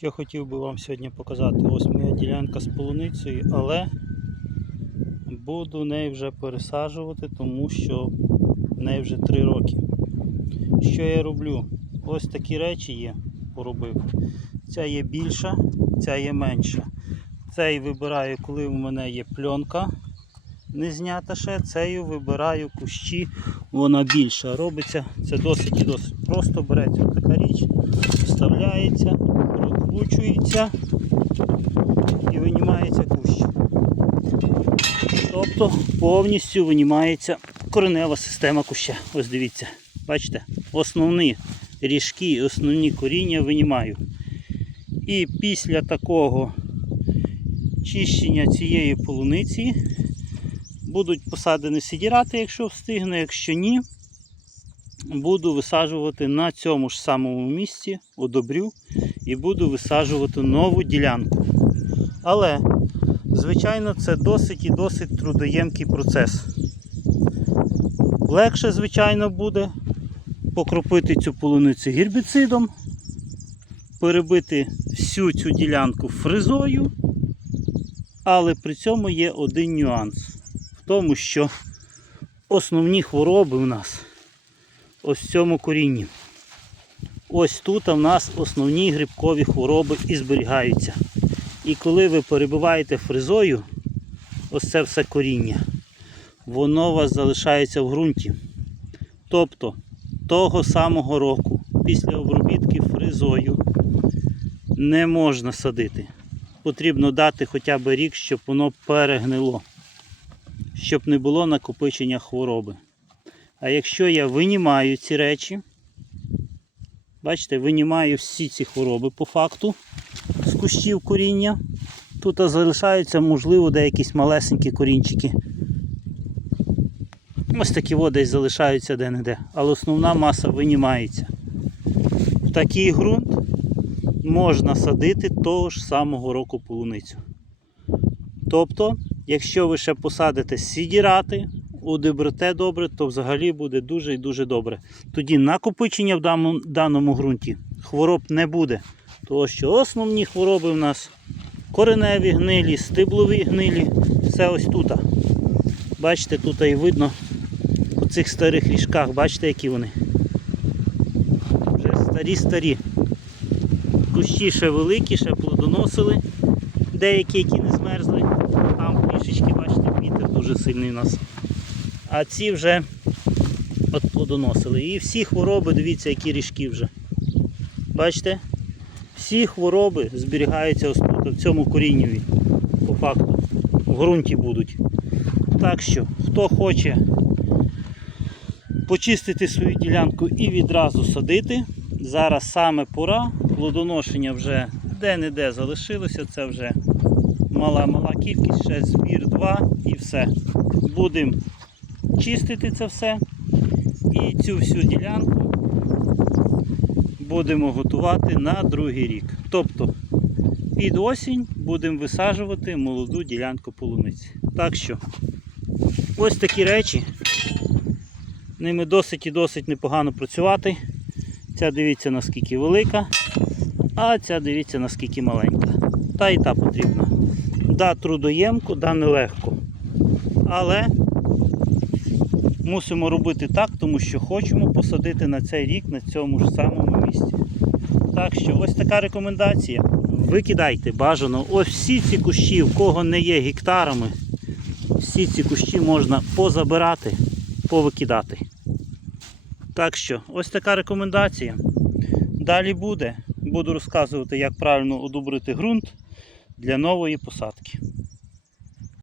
Що хотів би вам сьогодні показати? Ось моя ділянка з полуницею, але буду неї вже пересаджувати, тому що в неї вже 3 роки. Що я роблю? Ось такі речі є, поробив. Ця є більша, ця є менша. Цей вибираю, коли у мене є пленка не знята ще, цею вибираю кущі, вона більша. Робиться це досить і досить просто. Береться така річ, вставляється, прокручується і винімається кущ. Тобто повністю винімається коренева система куща. Ось дивіться, бачите, основні ріжки, основні коріння винімаю. І після такого чищення цієї полуниці будуть посадені сідірати, якщо встигне, якщо ні, буду висаджувати на цьому ж самому місці, одобрю, і буду висаджувати нову ділянку. Але, звичайно, це досить і досить трудоємкий процес. Легше, звичайно, буде покропити цю полуницю гербіцидом, перебити всю цю ділянку фризою, але при цьому є один нюанс в тому, що основні хвороби у нас ось в цьому корінні. Ось тут у нас основні грибкові хвороби і зберігаються. І коли ви перебиваєте фризою, ось це все коріння, воно у вас залишається в ґрунті. Тобто того самого року після обробітки фризою не можна садити. Потрібно дати хоча б рік, щоб воно перегнило, щоб не було накопичення хвороби. А якщо я винімаю ці речі, бачите, винімаю всі ці хвороби по факту з кущів коріння, тут залишаються, можливо, деякісь малесенькі корінчики. Ось такі води залишаються де-не-де, але основна маса винімається. В такий ґрунт можна садити того ж самого року полуницю. Тобто, якщо ви ще посадите сідірати, удобрите добре, то взагалі буде дуже і дуже добре. Тоді накопичення в даному, ґрунті хвороб не буде. Тому що основні хвороби в нас кореневі гнилі, стиблові гнилі, все ось тут. Бачите, тут і видно по цих старих ліжках, бачите, які вони. Вже старі-старі. Кущі ще великі, ще плодоносили, деякі, які не змерзли. Там трішечки, бачите, вітер дуже сильний у нас. А ці вже от плодоносили. І всі хвороби, дивіться, які ріжки вже. Бачите? Всі хвороби зберігаються ось в цьому корінневі, по факту. В ґрунті будуть. Так що, хто хоче почистити свою ділянку і відразу садити, зараз саме пора, плодоношення вже де-не-де залишилося, це вже мала-мала кількість, ще збір 2 і все. Будемо чистити це все. І цю всю ділянку будемо готувати на другий рік. Тобто під осінь будемо висаджувати молоду ділянку полуниці. Так що ось такі речі. Ними досить і досить непогано працювати. Ця дивіться наскільки велика, а ця дивіться наскільки маленька. Та і та потрібна. Да, трудоємко, да, нелегко. Але мусимо робити так, тому що хочемо посадити на цей рік на цьому ж самому місці. Так що ось така рекомендація. Викидайте бажано. Ось всі ці кущі, в кого не є гектарами, всі ці кущі можна позабирати, повикидати. Так що, ось така рекомендація. Далі буде. Буду розказувати, як правильно одобрити ґрунт для нової посадки.